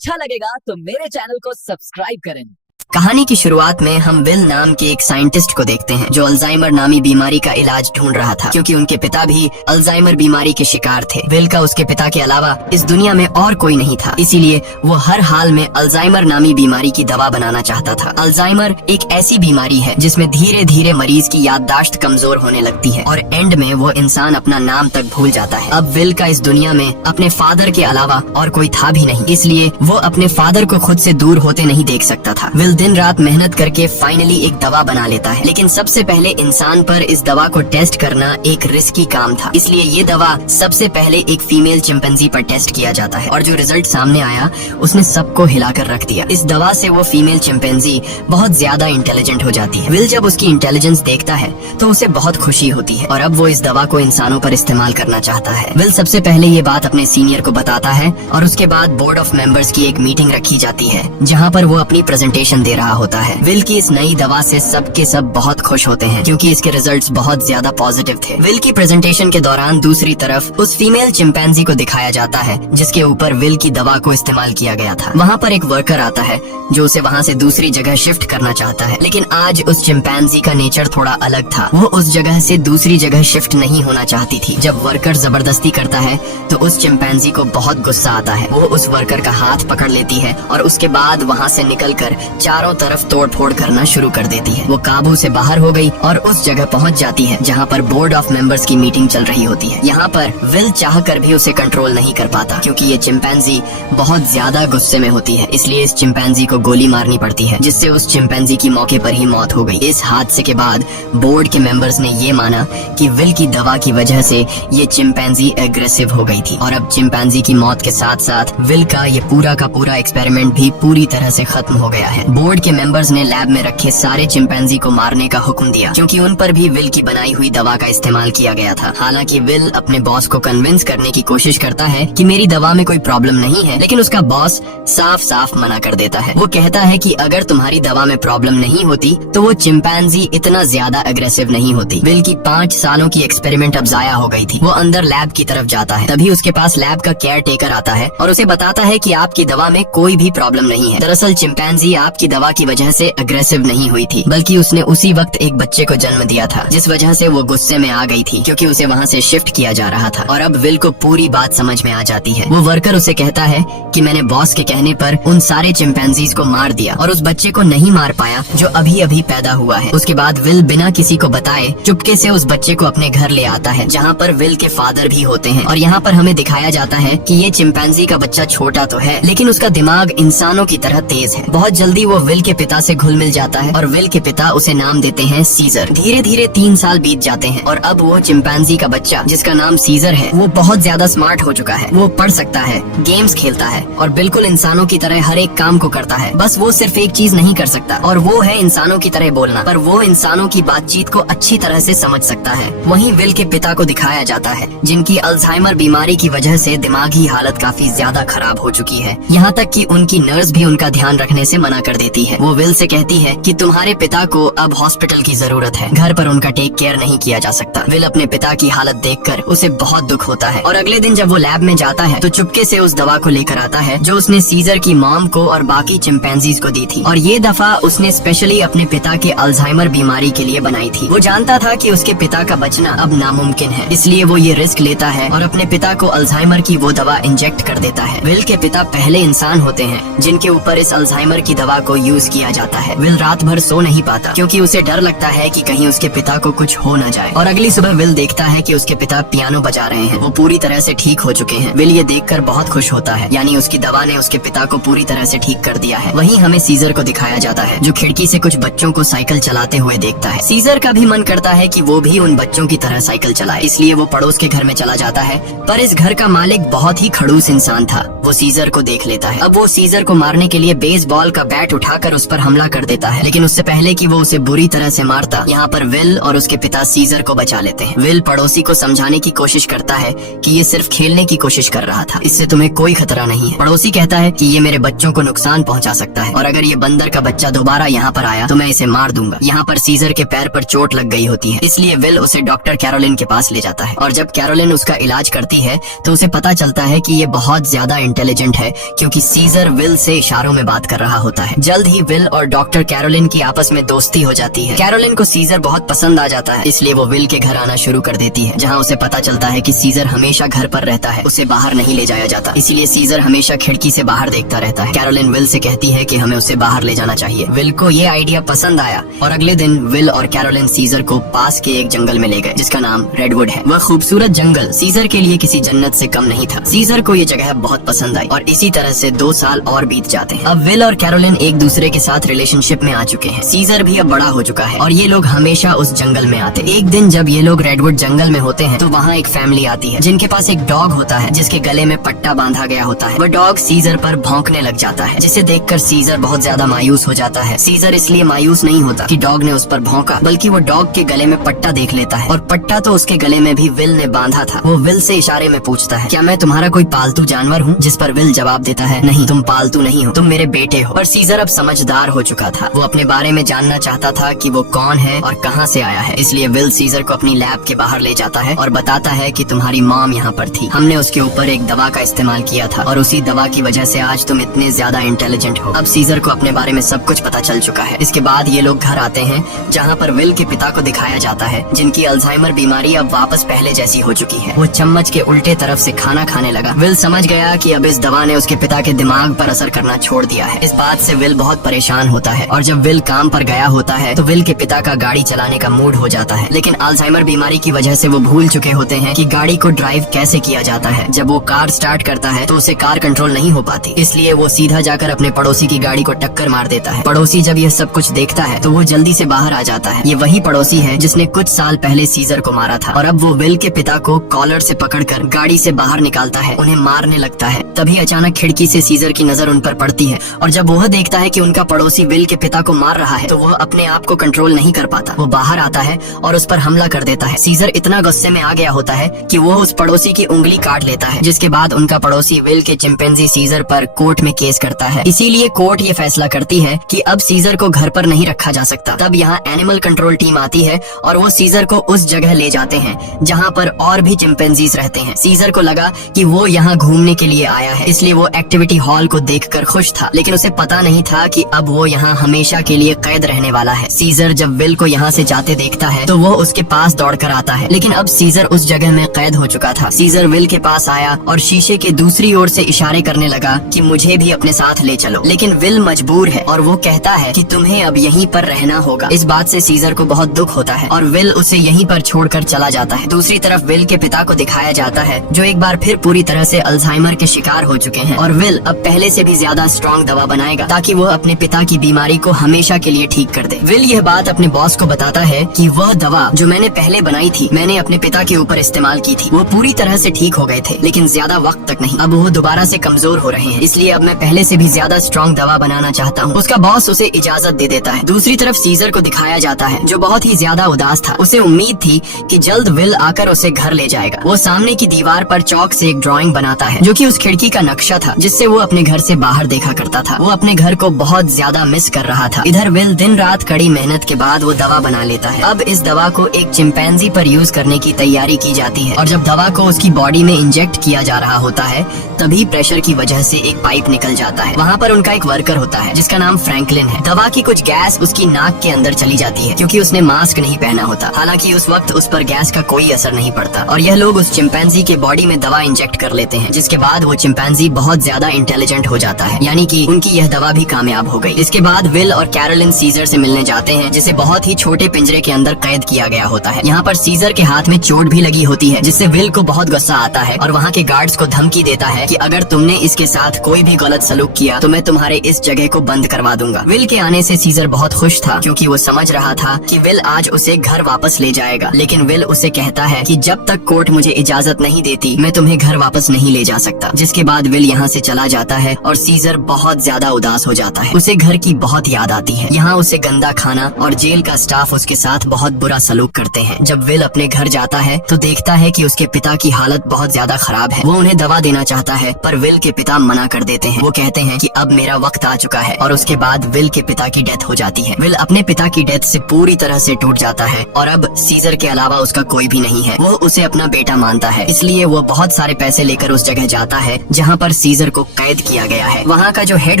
अच्छा लगेगा तो मेरे चैनल को सब्सक्राइब करें। कहानी की शुरुआत में हम विल नाम के एक साइंटिस्ट को देखते हैं जो अल्जाइमर नामी बीमारी का इलाज ढूंढ रहा था, क्योंकि उनके पिता भी अल्जाइमर बीमारी के शिकार थे। विल का उसके पिता के अलावा इस दुनिया में और कोई नहीं था, इसीलिए वो हर हाल में अल्जाइमर नामी बीमारी की दवा बनाना चाहता था। अल्जाइमर एक ऐसी बीमारी है जिसमें धीरे धीरे मरीज की याददाश्त कमजोर होने लगती है और एंड में वो इंसान अपना नाम तक भूल जाता है। अब विल का इस दुनिया में अपने फादर के अलावा और कोई था भी नहीं, इसलिए वो अपने फादर को खुद से दूर होते नहीं देख सकता था। विल दिन रात मेहनत करके फाइनली एक दवा बना लेता है, लेकिन सबसे पहले इंसान पर इस दवा को टेस्ट करना एक रिस्की काम था, इसलिए ये दवा सबसे पहले एक फीमेल चिंपैंजी पर टेस्ट किया जाता है और जो रिजल्ट सामने आया उसने सबको हिलाकर रख दिया। इस दवा से वो फीमेल चिंपैंजी बहुत ज्यादा इंटेलिजेंट हो जाती है। विल जब उसकी इंटेलिजेंस देखता है तो उसे बहुत खुशी होती है और अब वो इस दवा को इंसानों पर इस्तेमाल करना चाहता है। विल सबसे पहले ये बात अपने सीनियर को बताता है और उसके बाद बोर्ड ऑफ मेंबर्स की एक मीटिंग रखी जाती है जहाँ पर वो अपनी प्रेजेंटेशन दे रहा होता है। विल की इस नई दवा से सब के सब बहुत खुश होते हैं क्योंकि इसके रिजल्ट्स बहुत ज्यादा पॉजिटिव थे। विल की प्रेजेंटेशन के दौरान दूसरी तरफ उस फीमेल चिंपैंजी को दिखाया जाता है जिसके ऊपर विल की दवा को इस्तेमाल किया गया था। वहाँ पर एक वर्कर आता है जो उसे वहाँ से दूसरी जगह शिफ्ट करना चाहता है, लेकिन आज उस चिंपैंजी का नेचर थोड़ा अलग था। वो उस जगह से दूसरी जगह शिफ्ट नहीं होना चाहती थी। जब वर्कर जबरदस्ती करता है तो उस चिंपैंजी को बहुत गुस्सा आता है। वो उस वर्कर का हाथ पकड़ लेती है और उसके बाद वहाँ से निकलकर चारों तरफ तोड़फोड़ करना शुरू कर देती है। वो काबू से बाहर हो गई और उस जगह पहुंच जाती है जहां पर बोर्ड ऑफ मेंबर्स की मीटिंग चल रही होती है। यहाँ पर विल चाहकर भी उसे कंट्रोल नहीं कर पाता क्योंकि ये चिंपैंजी बहुत ज्यादा गुस्से में होती है, इसलिए इस चिंपैंजी को गोली मारनी पड़ती है जिससे उस चिंपैंजी की मौके पर ही मौत हो गई। इस हादसे के बाद बोर्ड के मेंबर्स ने ये माना कि विल की दवा की वजह से ये चिंपैंजी एग्रेसिव हो गई थी और अब चिंपैंजी की मौत के साथ साथ विल का ये पूरा का पूरा एक्सपेरिमेंट भी पूरी तरह से खत्म हो गया है। बोर्ड के मेंबर्स ने लैब में रखे सारे चिंपैंजी को मारने का हुक्म दिया क्योंकि उन पर भी विल की बनाई हुई दवा का इस्तेमाल किया गया था। हालांकि विल अपने बॉस को कन्विंस करने की कोशिश करता है कि मेरी दवा में कोई प्रॉब्लम नहीं है, लेकिन उसका बॉस साफ साफ मना कर देता है। वो कहता है कि अगर तुम्हारी दवा में प्रॉब्लम नहीं होती तो वो चिंपैंजी इतना ज्यादा अग्रेसिव नहीं होती। विल की 5 सालों की एक्सपेरिमेंट अब जाया हो गई थी। वो अंदर लैब की तरफ जाता है, तभी उसके पास लैब का केयर टेकर आता है और उसे बताता है कि आपकी दवा में कोई भी प्रॉब्लम नहीं है। दरअसल चिंपैंजी आपकी दवा की वजह से अग्रेसिव नहीं हुई थी, बल्कि उसने उसी वक्त एक बच्चे को जन्म दिया था, जिस वजह से वो गुस्से में आ गई थी क्योंकि उसे वहाँ से शिफ्ट किया जा रहा था। और अब विल को पूरी बात समझ में आ जाती है। वो वर्कर उसे कहता है कि मैंने बॉस के कहने पर उन सारे चिंपैंजीज को मार दिया और उस बच्चे को नहीं मार पाया जो अभी अभी पैदा हुआ है। उसके बाद विल बिना किसी को बताए चुपके से उस बच्चे को अपने घर ले आता है जहाँ पर विल के फादर भी होते हैं। और यहाँ पर हमें दिखाया जाता है कि ये चिंपैंजी का बच्चा छोटा तो है लेकिन उसका दिमाग इंसानों की तरह तेज है। बहुत जल्दी वो विल के पिता से घुल मिल जाता है और विल के पिता उसे नाम देते हैं सीजर। धीरे धीरे 3 साल बीत जाते हैं और अब वो चिंपैंजी का बच्चा जिसका नाम सीजर है वो बहुत ज्यादा स्मार्ट हो चुका है। वो पढ़ सकता है, गेम्स खेलता है और बिल्कुल इंसानों की तरह हर एक काम को करता है। बस वो सिर्फ एक चीज नहीं कर सकता और वो है इंसानों की तरह बोलना, पर वो इंसानों की बातचीत को अच्छी तरह से समझ सकता है। वहीं विल के पिता को दिखाया जाता है जिनकी अल्जाइमर बीमारी की वजह से दिमागी हालत काफी ज्यादा खराब हो चुकी है, यहाँ तक कि उनकी नर्स भी उनका ध्यान रखने से मना कर देती है। वो विल से कहती है कि तुम्हारे पिता को अब हॉस्पिटल की जरूरत है, घर पर उनका टेक केयर नहीं किया जा सकता। विल अपने पिता की हालत देखकर उसे बहुत दुख होता है और अगले दिन जब वो लैब में जाता है तो चुपके से उस दवा को लेकर आता है जो उसने सीजर की मॉम को और बाकी चिंपैंजीज को दी थी और ये दफा उसने स्पेशली अपने पिता के अल्जाइमर बीमारी के लिए बनाई थी। वो जानता था कि उसके पिता का बचना अब नामुमकिन है, इसलिए वो ये रिस्क लेता है और अपने पिता को अल्जाइमर की वो दवा इंजेक्ट कर देता है। विल के पिता पहले इंसान होते हैं जिनके ऊपर इस अल्जाइमर की दवा को यूज किया जाता है। विल रात भर सो नहीं पाता क्योंकि उसे डर लगता है कि कहीं उसके पिता को कुछ हो न जाए। और अगली सुबह विल देखता है कि उसके पिता पियानो बजा रहे हैं। वो पूरी तरह से ठीक हो चुके हैं। विल ये देखकर बहुत खुश होता है, यानी उसकी दवा ने उसके पिता को पूरी तरह से ठीक कर दिया है। वहीं हमें सीजर को दिखाया जाता है जो खिड़की से कुछ बच्चों को साइकिल चलाते हुए देखता है। सीजर का भी मन करता है कि वो भी उन बच्चों की तरह साइकिल चलाए, इसलिए वो पड़ोस के घर में चला जाता है, पर इस घर का मालिक बहुत ही खड़ूस इंसान था। वो सीजर को देख लेता है। अब वो सीजर को मारने के लिए बेसबॉल का बैट उठा उठाकर उस पर हमला कर देता है, लेकिन उससे पहले कि वो उसे बुरी तरह से मारता, यहाँ पर विल और उसके पिता सीजर को बचा लेते हैं। विल पड़ोसी को समझाने की कोशिश करता है कि ये सिर्फ खेलने की कोशिश कर रहा था, इससे तुम्हें कोई खतरा नहीं है। पड़ोसी कहता है कि ये मेरे बच्चों को नुकसान पहुंचा सकता है और अगर ये बंदर का बच्चा दोबारा यहाँ पर आया तो मैं इसे मार दूंगा। यहाँ पर सीजर के पैर पर चोट लग गई होती है, इसलिए विल उसे डॉक्टर कैरोलिन के पास ले जाता है और जब कैरोलिन उसका इलाज करती है तो उसे पता चलता है कि ये बहुत ज्यादा इंटेलिजेंट है, क्योंकि सीजर विल से इशारों में बात कर रहा होता है। जल्द ही विल और डॉक्टर कैरोलिन की आपस में दोस्ती हो जाती है। कैरोलिन को सीजर बहुत पसंद आ जाता है, इसलिए वो विल के घर आना शुरू कर देती है, जहाँ उसे पता चलता है कि सीजर हमेशा घर पर रहता है, उसे बाहर नहीं ले जाया जाता, इसीलिए सीजर हमेशा खिड़की से बाहर देखता रहता है। कैरोलिन विल से कहती है कि हमें उसे बाहर ले जाना चाहिए। विल को ये आइडिया पसंद आया और अगले दिन विल और कैरोलिन सीजर को पास के एक जंगल में ले गए जिसका नाम रेडवुड है। वह खूबसूरत जंगल सीजर के लिए किसी जन्नत से कम नहीं था। सीजर को ये जगह बहुत पसंद आई और इसी तरह से 2 साल और बीत जाते हैं। अब विल और कैरोलिन एक दूसरे के साथ रिलेशनशिप में आ चुके हैं। सीजर भी अब बड़ा हो चुका है और ये लोग हमेशा उस जंगल में आते। एक दिन जब ये लोग रेडवुड जंगल में होते हैं तो वहाँ एक फैमिली आती है जिनके पास एक डॉग होता है जिसके गले में पट्टा बांधा गया होता है। वह डॉग सीजर पर भौंकने लग जाता है, जिसे देखकर सीजर बहुत ज्यादा मायूस हो जाता है। सीजर इसलिए मायूस नहीं होता कि डॉग ने उस पर भौंका, बल्कि वो डॉग के गले में पट्टा देख लेता है और पट्टा तो उसके गले में भी विल ने बांधा था। वो विल से इशारे में पूछता है, क्या मैं तुम्हारा कोई पालतू जानवर हूँ? जिस पर विल जवाब देता है, नहीं, तुम पालतू नहीं हो, तुम मेरे बेटे हो। पर सीजर अब समझदार हो चुका था। वो अपने बारे में जानना चाहता था कि वो कौन है और कहाँ से आया है, इसलिए विल सीजर को अपनी लैब के बाहर ले जाता है और बताता है कि तुम्हारी मॉम यहाँ पर थी, हमने उसके ऊपर एक दवा का इस्तेमाल किया था और उसी दवा की वजह से आज तुम इतने ज्यादा इंटेलिजेंट हो। अब सीजर को अपने बारे में सब कुछ पता चल चुका है। इसके बाद ये लोग घर आते हैं जहाँ पर विल के पिता को दिखाया जाता है, जिनकी अल्जाइमर बीमारी अब वापस पहले जैसी हो चुकी है। वो चम्मच के उल्टे तरफ से खाना खाने लगा। विल समझ गया कि अब इस दवा ने उसके पिता के दिमाग पर असर करना छोड़ दिया है। इस बात से विल बहुत परेशान होता है और जब विल काम पर गया होता है तो विल के पिता का गाड़ी चलाने का मूड हो जाता है, लेकिन अल्जाइमर बीमारी की वजह से वो भूल चुके होते हैं कि गाड़ी को ड्राइव कैसे किया जाता है। जब वो कार स्टार्ट करता है तो उसे कार कंट्रोल नहीं हो पाती, इसलिए वो सीधा जाकर अपने पड़ोसी की गाड़ी को टक्कर मार देता है। पड़ोसी जब यह सब कुछ देखता है तो वो जल्दी से बाहर आ जाता है। ये वही पड़ोसी है जिसने कुछ साल पहले सीजर को मारा था और अब वो विल के पिता को कॉलर से पकड़कर गाड़ी से बाहर निकालता है, उन्हें मारने लगता है। तभी अचानक खिड़की से सीजर की नजर उन पर पड़ती है और जब वह देखता है कि उनका पड़ोसी विल के पिता को मार रहा है तो वह अपने आप को कंट्रोल नहीं कर पाता। वो बाहर आता है और उस पर हमला कर देता है। सीजर इतना गुस्से में आ गया होता है कि वो उस पड़ोसी की उंगली काट लेता है, जिसके बाद उनका पड़ोसी विल के चिंपैंजी सीजर पर कोर्ट में केस करता है। इसीलिए कोर्ट ये फैसला करती है कि अब सीजर को घर पर नहीं रखा जा सकता। तब यहाँ एनिमल कंट्रोल टीम आती है और वो सीजर को उस जगह ले जाते हैं जहाँ पर और भी चिंपैंजीज रहते हैं। सीजर को लगा कि वो यहाँ घूमने के लिए आया है, इसलिए वो एक्टिविटी हॉल को देखकर खुश था, लेकिन उसे पता नहीं था कि अब वो यहाँ हमेशा के लिए कैद रहने वाला है। सीजर जब विल को यहाँ से जाते देखता है तो वो उसके पास दौड़कर आता है, लेकिन अब सीजर उस जगह में कैद हो चुका था। सीजर विल के पास आया और शीशे के दूसरी ओर से इशारे करने लगा कि मुझे भी अपने साथ ले चलो, लेकिन विल मजबूर है और वो कहता है कि तुम्हें अब यहीं पर रहना होगा। इस बात से सीजर को बहुत दुख होता है और विल उसे यहीं पर छोड़कर चला जाता है। दूसरी तरफ विल के पिता को दिखाया जाता है जो एक बार फिर पूरी तरह से अल्जाइमर के शिकार हो चुके हैं और विल अब पहले से भी ज्यादा स्ट्रॉन्ग दवा बनाएगा ताकि वो अपने पिता की बीमारी को हमेशा के लिए ठीक कर दे। विल यह बात अपने बॉस को बताता है कि वह दवा जो मैंने पहले बनाई थी मैंने अपने पिता के ऊपर इस्तेमाल की थी। वो पूरी तरह से ठीक हो गए थे, लेकिन ज्यादा वक्त तक नहीं। अब वो दोबारा से कमजोर हो रहे हैं, इसलिए अब मैं पहले से भी ज्यादा स्ट्रॉन्ग दवा बनाना चाहता हूँ। उसका बॉस उसे इजाजत दे देता है। दूसरी तरफ सीजर को दिखाया जाता है जो बहुत ही ज्यादा उदास था। उसे उम्मीद थी कि जल्द विल आकर उसे घर ले जाएगा। वो सामने की दीवार पर चौक से एक ड्राइंग बनाता है जो कि उस खिड़की का नक्शा था जिससे वो अपने घर से बाहर देखा करता था। वो अपने घर को बहुत ज्यादा मिस कर रहा था। इधर विल दिन रात कड़ी मेहनत के बाद वो दवा बना लेता है। अब इस दवा को एक चिंपैंजी पर यूज करने की तैयारी की जाती है और जब दवा को उसकी बॉडी में इंजेक्ट किया जा रहा होता है तभी प्रेशर की वजह से एक पाइप निकल जाता है। वहाँ पर उनका एक वर्कर होता है जिसका नाम फ्रैंकलिन है। दवा की कुछ गैस उसकी नाक के अंदर चली जाती है क्योंकि उसने मास्क नहीं पहना होता। हालांकि उस वक्त उस पर गैस का कोई असर नहीं पड़ता और यह लोग उस चिंपैंजी के बॉडी में दवा इंजेक्ट कर लेते हैं, जिसके बाद वो चिंपैंजी बहुत ज्यादा इंटेलिजेंट हो जाता है, यानी कि उनकी यह दवा भी कामयाब हो गई। इसके बाद विल और कैरोलिन सीजर से मिलने जाते हैं जिसे बहुत ही छोटे पिंजरे के अंदर कैद किया गया होता है। यहाँ पर सीजर के हाथ में चोट भी लगी होती है जिससे विल को बहुत गुस्सा आता है और वहाँ के गार्ड्स को धमकी देता है कि अगर तुमने इसके साथ कोई भी गलत सलूक किया तो मैं तुम्हारे इस जगह को बंद करवा दूंगा। विल के आने से सीजर बहुत खुश था क्योंकि वो समझ रहा था कि विल आज उसे घर वापस ले जाएगा, लेकिन विल उसे कहता है कि जब तक कोर्ट मुझे इजाजत नहीं देती मैं तुम्हें घर वापस नहीं ले जा सकता। जिसके बाद विल यहाँ से चला जाता है और सीजर बहुत ज्यादा उदास हो जाता है। जाता है। उसे घर की बहुत याद आती है। यहाँ उसे गंदा खाना और जेल का स्टाफ उसके साथ बहुत बुरा सलूक करते हैं। जब विल अपने घर जाता है तो देखता है कि उसके पिता की हालत बहुत ज्यादा खराब है। वो उन्हें दवा देना चाहता है पर विल के पिता मना कर देते हैं। वो कहते हैं कि अब मेरा वक्त आ चुका है और उसके बाद विल के पिता की डेथ हो जाती है। विल अपने पिता की डेथ से पूरी तरह से टूट जाता है और अब सीजर के अलावा उसका कोई भी नहीं है। वो उसे अपना बेटा मानता है, इसलिए वो बहुत सारे पैसे लेकर उस जगह जाता है जहाँ पर सीजर को कैद किया गया है। वहाँ का जो हेड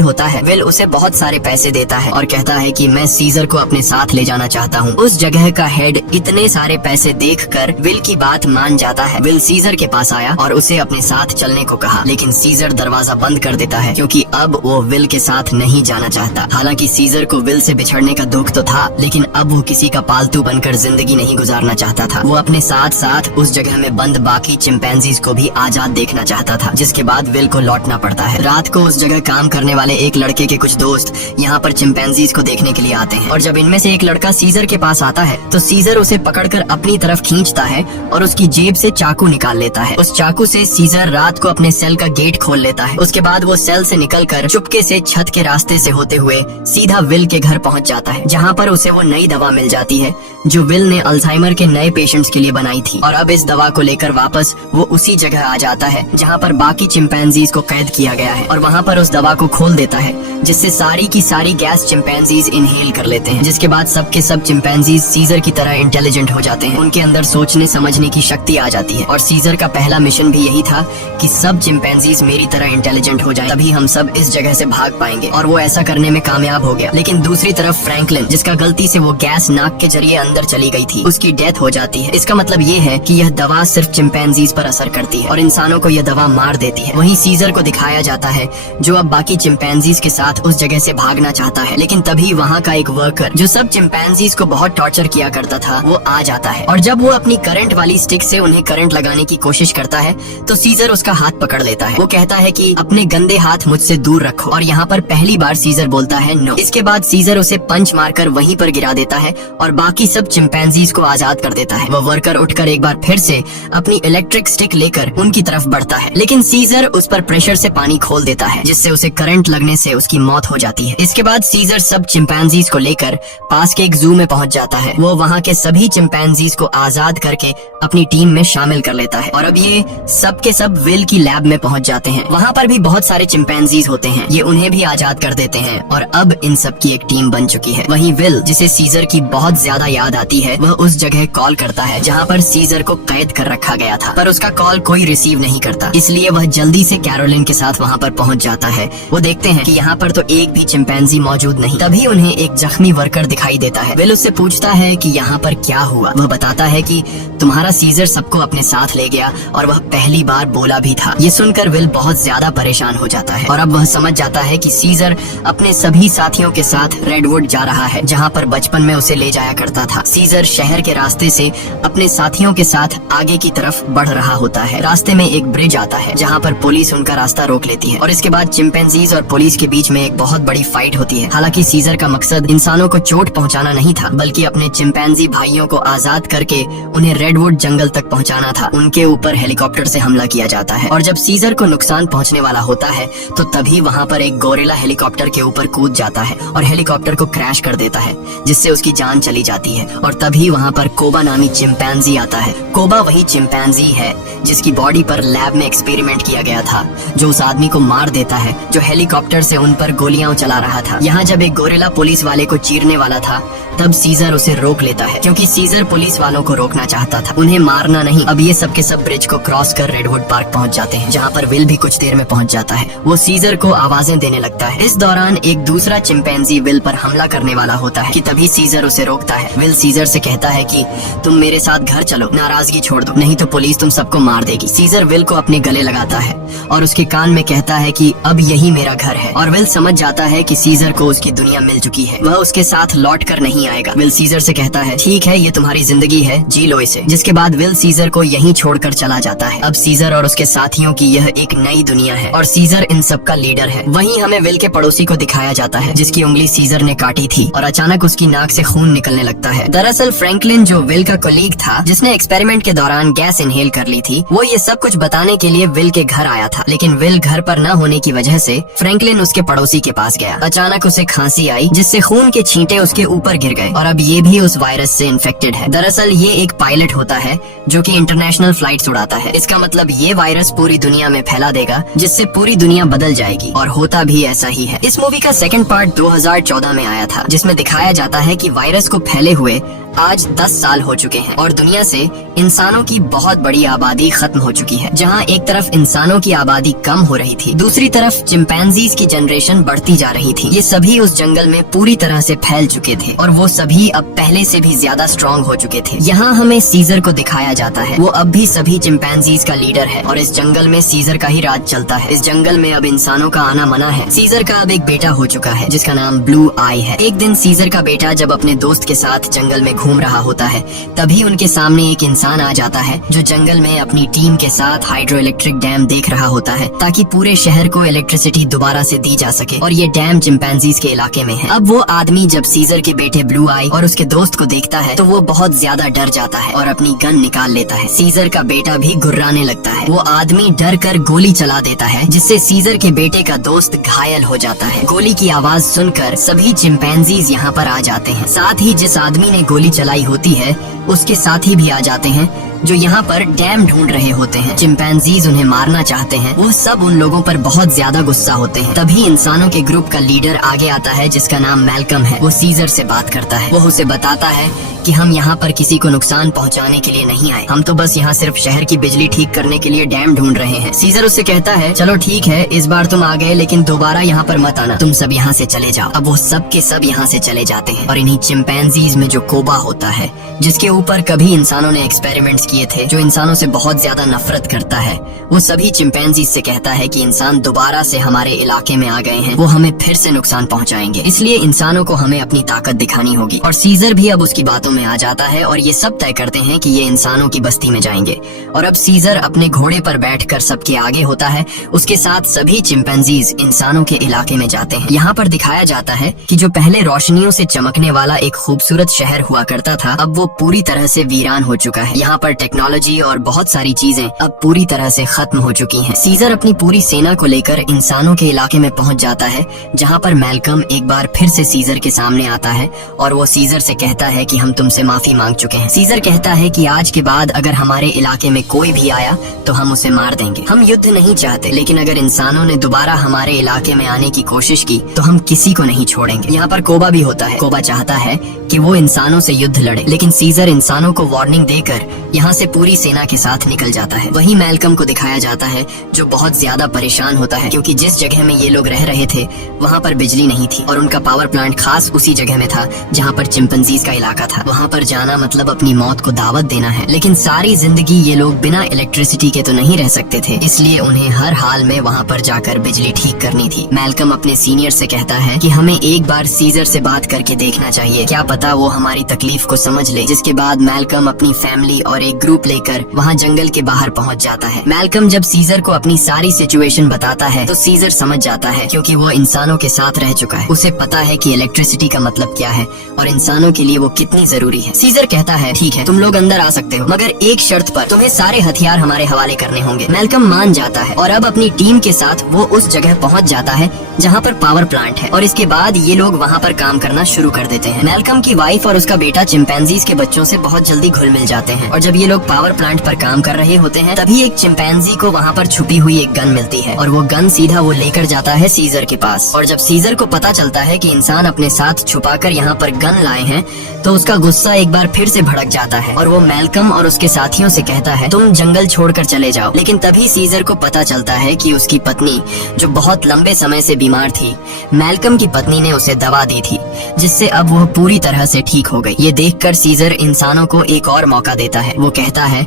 होता है विल उसे बहुत सारे पैसे देता है और कहता है कि मैं सीजर को अपने साथ ले जाना चाहता हूँ। उस जगह का हेड इतने सारे पैसे देखकर विल की बात मान जाता है। विल सीजर के पास आया और उसे अपने साथ चलने को कहा, लेकिन सीजर दरवाजा बंद कर देता है क्योंकि अब वो विल के साथ नहीं जाना चाहता। हालांकि सीजर को विल से बिछड़ने का दुख तो था, लेकिन अब वो किसी का पालतू बनकर जिंदगी नहीं गुजारना चाहता था। वो अपने साथ साथ उस जगह में बंद बाकी चिंपैंजीज को भी आजाद देखना चाहता था, जिसके बाद विल को लौटना पड़ता है। रात को उस जगह काम करने वाले एक लड़के के कुछ दोस्त यहाँ पर चिंपैंजीज को देखने के लिए आते हैं और जब इनमें से एक लड़का सीजर के पास आता है तो सीजर उसे पकड़कर अपनी तरफ खींचता है और उसकी जेब से चाकू निकाल लेता है। उस चाकू से सीजर रात को अपने सेल का गेट खोल लेता है। उसके बाद वो सेल से निकलकर चुपके से छत के रास्ते से होते हुए सीधा विल के घर पहुंच जाता है, जहाँ पर उसे वो नई दवा मिल जाती है जो विल ने अल्जाइमर के नए पेशेंट्स के लिए बनाई थी। और अब इस दवा को लेकर वापस वो उसी जगह आ जाता है जहाँ पर बाकी चिंपैंजीज को कैद किया गया है और वहाँ पर उस दवा को खोल देता है, जिससे सारी की सारी गैस चिंपैंजीज इनहेल कर लेते हैं, जिसके बाद सबके सब चिंपैंजीज सीजर की तरह इंटेलिजेंट हो जाते हैं। उनके अंदर सोचने समझने की शक्ति आ जाती है और सीजर का पहला मिशन भी यही था कि सब चिंपैंजीज मेरी तरह इंटेलिजेंट हो जाएं, तभी हम सब इस जगह से भाग पाएंगे। और वो ऐसा करने में कामयाब हो गया। लेकिन दूसरी तरफ फ्रैंकलिन, जिसका गलती से वो गैस नाक के जरिए अंदर चली गई थी, उसकी डेथ हो जाती है। इसका मतलब ये है कि यह दवा सिर्फ चिंपैंजीज पर असर करती है और इंसानों को यह दवा मार देती है। वहीं सीजर को दिखाया जाता है जो अब बाकी चिंपैंजीज के साथ उस जगह से भागना चाहता है, लेकिन तभी वहाँ का एक वर्कर जो सब चिंपैंजीज को बहुत टॉर्चर किया करता था वो आ जाता है और जब वो अपनी करंट वाली स्टिक से उन्हें करंट लगाने की कोशिश करता है तो सीजर उसका हाथ पकड़ लेता है। वो कहता है कि अपने गंदे हाथ मुझसे दूर रखो और यहाँ पर पहली बार सीजर बोलता है नो। इसके बाद सीजर उसे पंच मारकर वहीं पर गिरा देता है और बाकी सब चिंपैंजीज को आजाद कर देता है। वो वर्कर उठकर एक बार फिर से अपनी इलेक्ट्रिक स्टिक लेकर उनकी तरफ बढ़ता है, लेकिन सीजर उस पर प्रेशर से पानी खोल देता है, जिससे उसे करंट लगने से उसकी मौत हो जाती है। इसके बाद सीजर सब चिंपैंजीज को लेकर पास के एक जू में पहुंच जाता है। वो वहाँ के सभी चिंपैंजीज को आजाद करके अपनी टीम में शामिल कर लेता है और अब ये सब के सब विल की लैब में पहुंच जाते हैं। वहाँ पर भी बहुत सारे चिंपैंजीज होते हैं, ये उन्हें भी आजाद कर देते हैं और अब इन सब की एक टीम बन चुकी है। वहीं विल, जिसे सीजर की बहुत ज्यादा याद आती है, वह उस जगह कॉल करता है जहाँ पर सीजर को कैद कर रखा गया था, पर उसका कॉल कोई रिसीव नहीं करता, इसलिए वह जल्दी से कैरोलिन के साथ वहाँ पर पहुँच जाता है। वो देखते हैं कि यहाँ पर तो एक भी चिंपैंजी मौजूद नहीं। तभी उन्हें एक जख्मी वर्कर दिखाई देता है। विल उससे पूछता है कि यहाँ पर क्या हुआ। वह बताता है कि तुम्हारा सीजर सबको अपने साथ ले गया और वह पहली बार बोला भी था। ये सुनकर विल बहुत ज्यादा परेशान हो जाता है और अब वह समझ जाता है कि सीजर अपने सभी साथियों के साथ रेडवुड जा रहा है, जहाँ पर बचपन में उसे ले जाया करता था। सीजर शहर के रास्ते से अपने साथियों के साथ आगे की तरफ बढ़ रहा होता है। रास्ते में एक ब्रिज आता है जहाँ पर पुलिस उनका रास्ता रोक लेती है और इसके बाद चिंपैंजीज और पुलिस के बीच में एक बहुत बड़ी फाइट होती है। हालांकि सीजर का मकसद इंसानों को चोट पहुंचाना नहीं था, बल्कि अपने चिंपैंजी भाइयों को आजाद करके उन्हें रेडवुड जंगल तक पहुंचाना था। उनके ऊपर हेलीकॉप्टर से हमला किया जाता है और जब सीजर को नुकसान पहुंचने वाला होता है तो तभी वहां पर एक गोरिल्ला हेलीकॉप्टर के ऊपर कूद जाता है और हेलीकॉप्टर को क्रैश कर देता है, जिससे उसकी जान चली जाती है। और तभी वहां पर कोबा नामी चिंपैंजी आता है। कोबा वही चिंपैंजी है जिसकी बॉडी पर लैब में एक्सपेरिमेंट किया गया था, जो उस आदमी को मार देता है जो हेलीकॉप्टर से उन पर गोलियां चला रहा था। यहाँ जब एक गोरिल्ला पुलिस वाले को चीरने वाला था तब सीजर उसे रोक लेता है, क्योंकि सीजर पुलिस वालों को रोकना चाहता था, उन्हें मारना नहीं। अब ये सब के सब ब्रिज को क्रॉस कर रेडवुड पार्क पहुंच जाते हैं, जहाँ पर विल भी कुछ देर में पहुंच जाता है। वो सीजर को आवाजें देने लगता है। इस दौरान एक दूसरा चिंपैंजी विल पर हमला करने वाला होता है कि तभी सीजर उसे रोकता है। विल सीजर से कहता है कि तुम मेरे साथ घर चलो, नाराजगी छोड़ दो, नहीं तो पुलिस तुम सबको मार देगी। सीजर विल को अपने गले लगाता है और उसके कान में कहता है कि अब यही मेरा घर है। और विल समझ जाता है कि सीजर को उसकी दुनिया मिल चुकी है, वह उसके साथ लौट कर नहीं जाएगा। विल सीजर से कहता है ठीक है, ये तुम्हारी जिंदगी है, जी लो इसे। जिसके बाद विल सीजर को यहीं छोड़कर चला जाता है। अब सीजर और उसके साथियों की यह एक नई दुनिया है और सीजर इन सब का लीडर है। वहीं हमें विल के पड़ोसी को दिखाया जाता है जिसकी उंगली सीजर ने काटी थी और अचानक उसकी नाक से खून निकलने लगता है। दरअसल फ्रैंकलिन जो विल का कोलीग था, जिसने एक्सपेरिमेंट के दौरान गैस इनहेल कर ली थी, वो ये सब कुछ बताने के लिए विल के घर आया था। लेकिन विल घर पर न होने की वजह से फ्रैंकलिन उसके पड़ोसी के पास गया। अचानक उसे खांसी आई जिससे खून के छींटे उसके ऊपर गिर गए और अब ये भी उस वायरस से इन्फेक्टेड है। दरअसल ये एक पायलट होता है जो कि इंटरनेशनल फ्लाइट्स उड़ाता है। इसका मतलब ये वायरस पूरी दुनिया में फैला देगा जिससे पूरी दुनिया बदल जाएगी और होता भी ऐसा ही है। इस मूवी का सेकंड पार्ट 2014 में आया था जिसमें दिखाया जाता है कि वायरस को फैले हुए आज 10 साल हो चुके हैं और दुनिया से इंसानों की बहुत बड़ी आबादी खत्म हो चुकी है। जहां एक तरफ इंसानों की आबादी कम हो रही थी, दूसरी तरफ चिंपैंजीज की जनरेशन बढ़ती जा रही थी। ये सभी उस जंगल में पूरी तरह से फैल चुके थे और वो सभी अब पहले से भी ज्यादा स्ट्रॉन्ग हो चुके थे। यहाँ हमें सीजर को दिखाया जाता है। वो अब भी सभी चिंपैंजीज का लीडर है और इस जंगल में सीजर का ही राज चलता है। इस जंगल में अब इंसानों का आना मना है। सीजर का अब एक बेटा हो चुका है जिसका नाम ब्लू आई है। एक दिन सीजर का बेटा जब अपने दोस्त के साथ जंगल में घूम रहा होता है, तभी उनके सामने एक इंसान आ जाता है जो जंगल में अपनी टीम के साथ हाइड्रो इलेक्ट्रिक डैम देख रहा होता है ताकि पूरे शहर को इलेक्ट्रिसिटी दोबारा से दी जा सके और ये डैम चिंपैंजीज के इलाके में है। अब वो आदमी जब सीजर के बेटे ब्लू आई और उसके दोस्त को देखता है तो वो बहुत ज्यादा डर जाता है और अपनी गन निकाल लेता है। सीजर का बेटा भी घुर्राने लगता है। वो आदमी डर कर गोली चला देता है जिससे सीजर के बेटे का दोस्त घायल हो जाता है। गोली की आवाज सुनकर सभी चिंपैंजीज यहाँ पर आ जाते हैं। साथ ही जिस आदमी ने गोली चलाई होती है उसके साथी भी आ जाते हैं जो यहाँ पर डैम ढूंढ रहे होते हैं। चिंपैंजीज उन्हें मारना चाहते हैं। वो सब उन लोगों पर बहुत ज्यादा गुस्सा होते हैं। तभी इंसानों के ग्रुप का लीडर आगे आता है जिसका नाम मैल्कम है। वो सीजर से बात करता है। वो उसे बताता है कि हम यहाँ पर किसी को नुकसान पहुँचाने के लिए नहीं आए, हम तो बस यहाँ सिर्फ शहर की बिजली ठीक करने के लिए डैम ढूंढ रहे हैं। सीजर उससे कहता है चलो ठीक है, इस बार तुम आ गए लेकिन दोबारा यहाँ पर मत आना, तुम सब यहाँ से चले जाओ। अब वो सब के सब यहाँ से चले जाते हैं और इन्हीं चिंपैंजीज में जो कोबा होता है जिसके ऊपर कभी इंसानों ने एक्सपेरिमेंट्स किए थे, जो इंसानों से बहुत ज्यादा नफरत करता है, वो सभी चिंपैंजीज से कहता है कि इंसान दोबारा से हमारे इलाके में आ गए हैं, वो हमें फिर से नुकसान पहुंचाएंगे, इसलिए इंसानों को हमें अपनी ताकत दिखानी होगी। और सीजर भी अब उसकी बातों में आ जाता है और ये सब तय करते हैं कि ये इंसानों की बस्ती में जाएंगे। और अब सीजर अपने घोड़े पर बैठकर सबके आगे होता है, उसके साथ सभी चिंपैंजीज इंसानों के इलाके में जाते हैं। यहाँ पर दिखाया जाता है कि जो पहले रोशनियों से चमकने वाला एक खूबसूरत शहर हुआ करता था, अब वो पूरी तरह से वीरान हो चुका है। यहाँ पर टेक्नोलॉजी और बहुत सारी चीजें अब पूरी तरह से खत्म हो चुकी हैं। सीजर अपनी पूरी सेना को लेकर इंसानों के इलाके में पहुंच जाता है जहाँ पर मैल्कम एक बार फिर से सीजर के सामने आता है और वो सीजर से कहता है कि हम तुमसे माफी मांग चुके हैं। सीजर कहता है कि आज के बाद अगर हमारे इलाके में कोई भी आया तो हम उसे मार देंगे। हम युद्ध नहीं चाहते, लेकिन अगर इंसानों ने दोबारा हमारे इलाके में आने की कोशिश की तो हम किसी को नहीं छोड़ेंगे। यहाँ पर कोबा भी होता है। कोबा चाहता है कि वो इंसानों से युद्ध लड़े, लेकिन सीजर इंसानों को वार्निंग देकर यहाँ से पूरी सेना के साथ निकल जाता है। वहीं मैल्कम को दिखाया जाता है जो बहुत ज्यादा परेशान होता है क्योंकि जिस जगह में ये लोग रह रहे थे वहाँ पर बिजली नहीं थी और उनका पावर प्लांट खास उसी जगह में था जहाँ पर चिंपैंजीज का इलाका था। वहाँ पर जाना मतलब अपनी मौत को दावत देना है, लेकिन सारी जिंदगी ये लोग बिना इलेक्ट्रिसिटी के तो नहीं रह सकते थे, इसलिए उन्हें हर हाल में वहाँ पर जाकर बिजली ठीक करनी थी। मैल्कम अपने सीनियर से कहता है कि हमें एक बार सीजर से बात करके देखना चाहिए, क्या पता वो हमारी तकलीफ को समझ ले। जिसके बाद मैल्कम अपनी फैमिली और एक ग्रुप लेकर वहाँ जंगल के बाहर पहुँच जाता है। मैल्कम जब सीजर को अपनी सारी सिचुएशन बताता है तो सीजर समझ जाता है क्योंकि वो इंसानों के साथ रह चुका है। उसे पता है कि इलेक्ट्रिसिटी का मतलब क्या है और इंसानों के लिए वो कितनी जरूरी है। सीजर कहता है ठीक है, तुम लोग अंदर आ सकते हो, मगर एक शर्त पर, तुम्हें सारे हथियार हमारे हवाले करने होंगे। मैल्कम मान जाता है और अब अपनी टीम के साथ वो उस जगह पहुँच जाता है जहाँ पर पावर प्लांट है और इसके बाद ये लोग वहाँ पर काम करना शुरू कर देते हैं। मैल्कम की वाइफ और उसका बेटा चिंपैंजीज के बच्चों से बहुत जल्दी घुल मिल जाते हैं और जब ये लोग पावर प्लांट पर काम कर रहे होते हैं तभी एक चिंपैंजी को वहाँ पर छुपी हुई एक गन मिलती है और वो गन सीधा वो लेकर जाता है सीजर के पास। और जब सीजर को पता चलता है कि इंसान अपने साथ छुपाकर यहाँ पर गन लाए हैं तो उसका गुस्सा एक बार फिर से भड़क जाता है और वो मैल्कम और उसके साथियों से कहता है तुम जंगल छोड़कर चले जाओ। लेकिन तभी सीजर को पता चलता है कि उसकी पत्नी जो बहुत लंबे समय से बीमार थी, मैल्कम की पत्नी ने उसे दवा दी थी जिससे अब वह पूरी तरह से ठीक हो गई। ये देखकर सीजर इंसानों को एक और मौका देता है। वो कहता है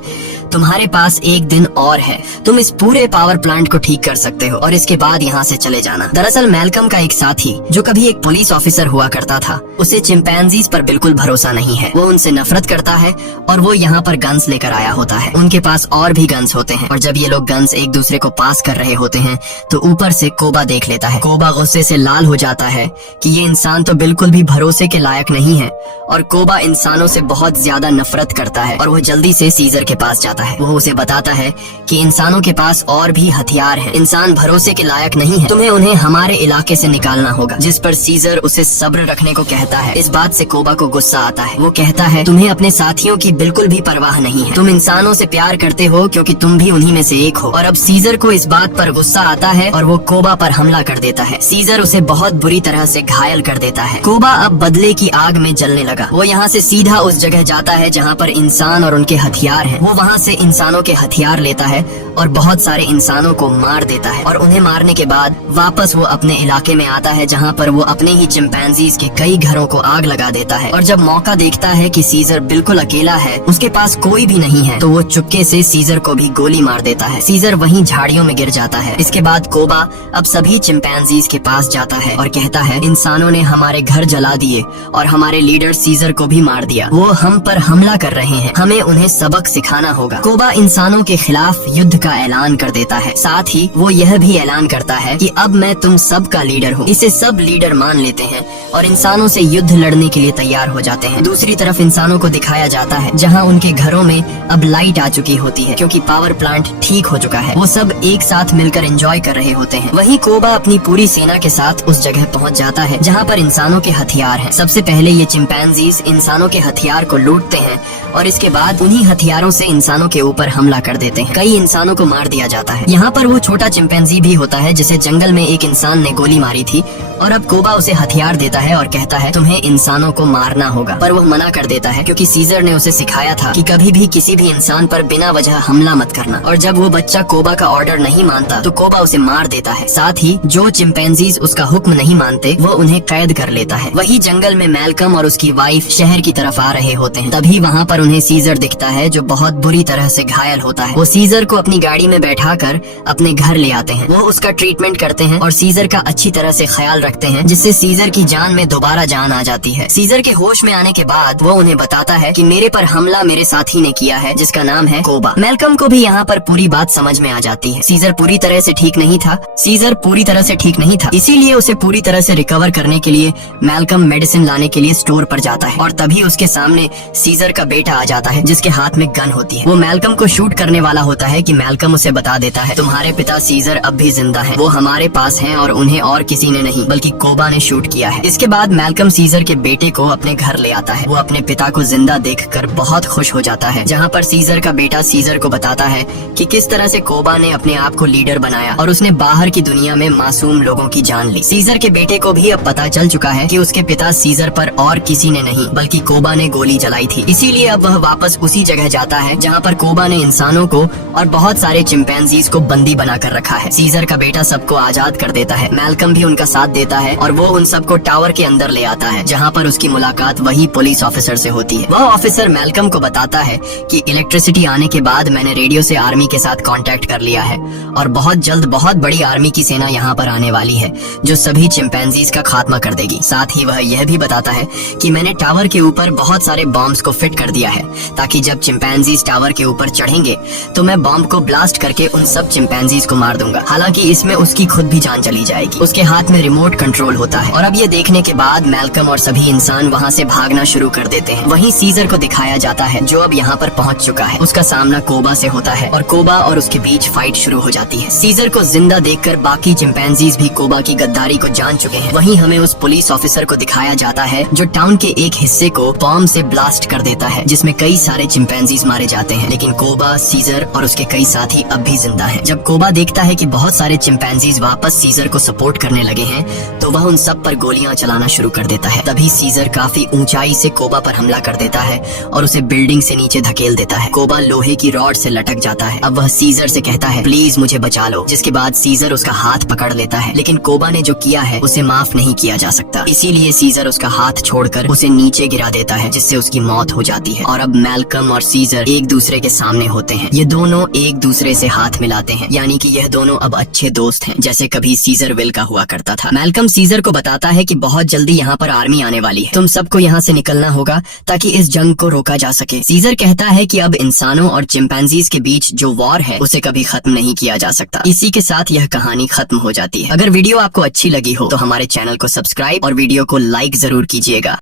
तुम्हारे पास एक दिन और है, तुम इस पूरे पावर प्लांट को ठीक कर सकते हो और इसके बाद यहाँ से चले जाना। दरअसल मैल्कम का एक साथी जो कभी एक पुलिस ऑफिसर हुआ करता था, उसे चिंपैंजीज पर बिल्कुल भरोसा नहीं है। वो उनसे नफरत करता है और वो यहाँ पर गन्स लेकर आया होता है। उनके पास और भी गन्स होते हैं और जब ये लोग गन्स एक दूसरे को पास कर रहे होते हैं तो ऊपर से कोबा देख लेता है। कोबा गुस्से से लाल हो जाता है कि ये इंसान तो बिल्कुल भी भरोसे के लायक नहीं है और कोबा इंसानों से बहुत ज्यादा नफरत करता है और वो जल्दी से सीजर के पास जाता है। वो उसे बताता है कि इंसानों के पास और भी हथियार हैं, इंसान भरोसे के लायक नहीं है, तुम्हें उन्हें हमारे इलाके से निकालना होगा। जिस पर सीजर उसे सब्र रखने को कहता है। इस बात से कोबा को गुस्सा आता है। वो कहता है तुम्हें अपने साथियों की बिल्कुल भी परवाह नहीं है, तुम इंसानों से प्यार करते हो क्योंकि तुम भी उन्हीं में से एक हो। और अब सीजर को इस बात पर गुस्सा आता है और वो कोबा पर हमला कर देता है। सीजर उसे बहुत बुरी तरह से घायल कर देता है। कोबा अब बदले की आग में जलने लगा। वो यहाँ से सीधा उस जगह जाता है जहाँ पर इंसान और उनके हथियार हैं। वो वहाँ से इंसानों के हथियार लेता है और बहुत सारे इंसानों को मार देता है और उन्हें मारने के बाद वापस वो अपने इलाके में आता है जहाँ पर वो अपने ही चिंपैंजीज के कई घरों को आग लगा देता है। और जब मौका देखता है कि सीजर बिल्कुल अकेला है, उसके पास कोई भी नहीं है, तो वो चुपके से सीजर को भी गोली मार देता है। सीजर वहीं झाड़ियों में गिर जाता है। इसके बाद कोबा अब सभी चिंपैंजीज के पास जाता है और कहता है इंसानों ने हमारे घर जला दिए और हमारे लीडर सीजर को भी मार दिया। वो हम पर हमला कर रहे हैं, हमें उन्हें सबक सिखाना होगा। कोबा इंसानों के खिलाफ युद्ध का ऐलान कर देता है। साथ ही वो यह भी ऐलान करता है कि अब मैं तुम सब का लीडर हूँ। इसे सब लीडर मान लेते हैं और इंसानों से युद्ध लड़ने के लिए तैयार हो जाते हैं। दूसरी तरफ इंसानों को दिखाया जाता है जहाँ उनके घरों में अब लाइट आ चुकी होती है क्योंकि पावर प्लांट ठीक हो चुका है। वो सब एक साथ मिलकर एंजॉय कर रहे होते हैं। वहीं कोबा अपनी पूरी सेना के साथ उस जगह पहुँच जाता है जहाँ पर इंसानों के हथियार हैं। सबसे पहले ये चिंपैंजीज इंसानों के हथियार को लूटते हैं और इसके बाद उन्हीं हथियारों से इंसानों के ऊपर हमला कर देते हैं। कई इंसानों को मार दिया जाता है। यहाँ पर वो छोटा चिंपैंजी भी होता है जिसे जंगल में एक इंसान ने गोली मारी थी और अब कोबा उसे हथियार देता है और कहता है तुम्हें इंसानों को मारना होगा, पर वो मना कर देता है क्योंकि सीजर ने उसे सिखाया था कि कभी भी किसी भी इंसान पर बिना वजह हमला मत करना। और जब वो बच्चा कोबा का ऑर्डर नहीं मानता तो कोबा उसे मार देता है। साथ ही जो चिंपैंजीज उसका हुक्म नहीं मानते वो उन्हें कैद कर लेता है। वही जंगल में मैल्कम और उसकी वाइफ शहर की तरफ आ रहे होते हैं। तभी वहाँ पर उन्हें सीजर दिखता है जो बहुत बुरी तरह से घायल होता है। वो सीजर को अपनी गाड़ी में बैठाकर अपने घर ले आते हैं। वो उसका ट्रीटमेंट करते हैं और सीजर का अच्छी तरह से ख्याल रखते हैं जिससे सीजर की जान में दोबारा जान आ जाती है। सीजर के होश में आने के बाद वो उन्हें बताता है कि मेरे पर हमला मेरे साथी ने किया है जिसका नाम है कोबा। मैल्कम को भी यहाँ पर पूरी बात समझ में आ जाती है। सीजर पूरी तरह से ठीक नहीं था, इसीलिए उसे पूरी तरह से रिकवर करने के लिए मैल्कम मेडिसिन लाने के लिए स्टोर पर जाता है और तभी उसके सामने सीजर का बेटा आ जाता है जिसके हाथ में गन होती है। वो मैल्कम को शूट करने वाला होता है कि मैल्कम उसे बता देता है तुम्हारे पिता सीजर अब भी जिंदा हैं, वो हमारे पास हैं और उन्हें और किसी ने नहीं बल्कि कोबा ने शूट किया है। इसके बाद मैल्कम सीजर के बेटे को अपने घर ले आता है। वो अपने पिता को जिंदा देखकर बहुत खुश हो जाता है, जहाँ पर सीजर का बेटा सीजर को बताता है कि किस तरह से कोबा ने अपने आप को लीडर बनाया और उसने बाहर की दुनिया में मासूम लोगों की जान ली। सीजर के बेटे को भी अब पता चल चुका है कि उसके पिता सीजर पर और किसी ने नहीं बल्कि कोबा ने गोली चलाई थी। इसीलिए अब वह वापस उसी जगह जाता है जहाँ पर कोबा ने इंसानों को और बहुत सारे चिंपैंजीज को बंदी बनाकर रखा है। सीजर का बेटा सबको आजाद कर देता है। मैल्कम भी उनका साथ देता है और वो उन सबको टावर के अंदर ले आता है जहाँ पर उसकी मुलाकात वही पुलिस ऑफिसर से होती है। वह ऑफिसर मैल्कम को बताता है कि इलेक्ट्रिसिटी आने के बाद मैंने रेडियो से आर्मी के साथ कांटेक्ट कर लिया है और बहुत जल्द बहुत बड़ी आर्मी की सेना यहाँ पर आने वाली है जो सभी चिंपैंजीज का खात्मा कर देगी। साथ ही वह यह भी बताता है कि मैंने टावर के ऊपर बहुत सारे बॉम्ब्स को फिट कर दिया है ताकि जब चिंपैंजीज टावर के ऊपर चढ़ेंगे तो मैं बॉम्ब को ब्लास्ट करके उन सब चिंपैंजीज को मार दूंगा। हालांकि इसमें उसकी खुद भी जान चली जाएगी। उसके हाथ में रिमोट कंट्रोल होता है और अब ये देखने के बाद मैल्कम और सभी इंसान वहाँ से भागना शुरू कर देते हैं। वहीं सीजर को दिखाया जाता है जो अब यहाँ पर पहुँच चुका है। उसका सामना कोबा से होता है और कोबा और उसके बीच फाइट शुरू हो जाती है। सीजर को जिंदा देखकर बाकी चिंपैंजीज भी कोबा की गद्दारी को जान चुके हैं। वहीं हमें उस पुलिस ऑफिसर को दिखाया जाता है जो टाउन के एक हिस्से को बॉम्ब से ब्लास्ट कर देता है जिसमें कई सारे चिंपैंजीज मारे जाते हैं, लेकिन कोबा, सीजर और उसके कई साथी अब भी जिंदा हैं। जब कोबा देखता है कि बहुत सारे चिंपैंजीज वापस सीजर को सपोर्ट करने लगे हैं तो वह उन सब पर गोलियां चलाना शुरू कर देता है। तभी सीजर काफी ऊंचाई से कोबा पर हमला कर देता है और उसे बिल्डिंग से नीचे धकेल देता है। कोबा लोहे की रॉड से लटक जाता है। अब वह सीजर से कहता है प्लीज मुझे बचा लो, जिसके बाद सीजर उसका हाथ पकड़ लेता है, लेकिन कोबा ने जो किया है उसे माफ नहीं किया जा सकता। इसीलिए सीजर उसका हाथ छोड़कर उसे नीचे गिरा देता है जिससे उसकी मौत हो जाती है। है और अब मैल्कम और सीजर एक दूसरे के सामने होते हैं। ये दोनों एक दूसरे से हाथ मिलाते हैं, यानी कि यह दोनों अब अच्छे दोस्त हैं, जैसे कभी सीजर विल का हुआ करता था। मैल्कम सीजर को बताता है कि बहुत जल्दी यहाँ पर आर्मी आने वाली है, तुम सबको यहाँ से निकलना होगा ताकि इस जंग को रोका जा सके। सीजर कहता है कि अब इंसानों और चिंपैंजीज के बीच जो वॉर है उसे कभी खत्म नहीं किया जा सकता। इसी के साथ यह कहानी खत्म हो जाती है। अगर वीडियो आपको अच्छी लगी हो तो हमारे चैनल को सब्सक्राइब और वीडियो को लाइक जरूर कीजिएगा।